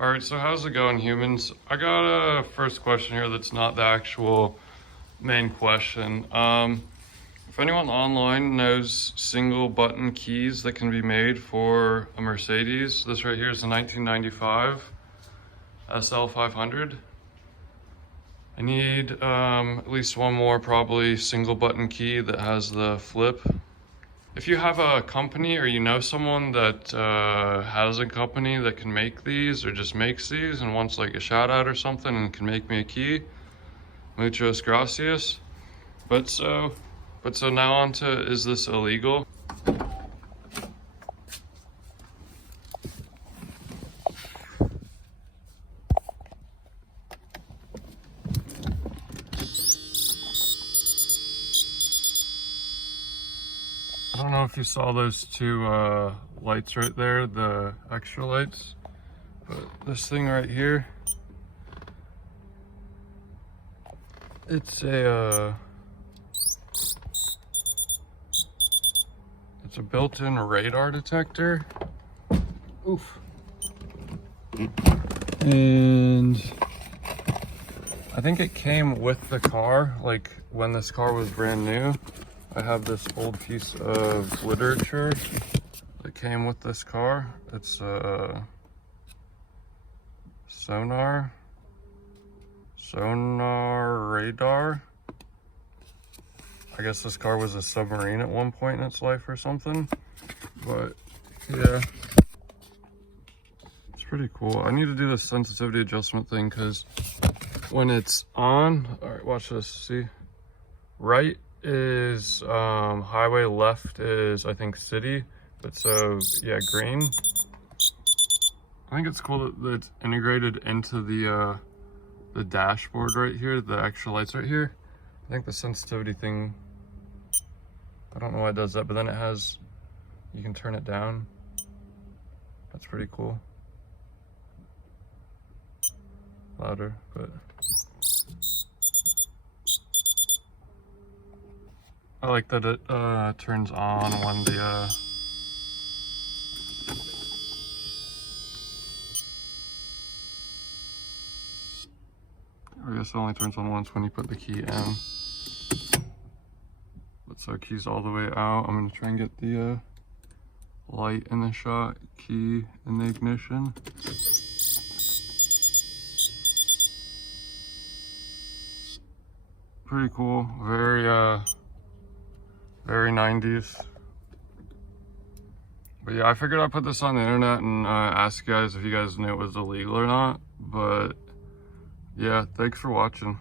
Alright, so how's it going, humans? I got a first question here that's not the actual main question. If anyone online knows single button keys that can be made for a Mercedes, this right here is a 1995 SL500. I need at least one more probably single button key that has the flip. If you have a company or you know someone that has a company that can make these or just makes these and wants like a shout out or something and can make me a key, muchas gracias. But so now on to, is this illegal? I don't know if you saw those two lights right there, the extra lights, but this thing right here, it's a built-in radar detector. Oof. And I think it came with the car, like when this car was brand new. I have this old piece of literature that came with this car. It's a sonar radar. I guess this car was a submarine at one point in its life or something, but yeah, it's pretty cool. I need to do this sensitivity adjustment thing because when it's on, all right, watch this, see? Right is highway, left is I think city, but so yeah, green. I think it's cool that it's integrated into the dashboard right here, the extra lights right here. I think the sensitivity thing, I don't know why it does that, but then it has, you can turn it down. That's pretty cool. Louder, but I like that it turns on when the I guess it only turns on once when you put the key in. But so key's all the way out. I'm gonna try and get the light in the shot, key in the ignition. Pretty cool, very 90s. But yeah, I figured I'd put this on the internet and ask you guys if you guys knew it was illegal or not. But yeah, thanks for watching.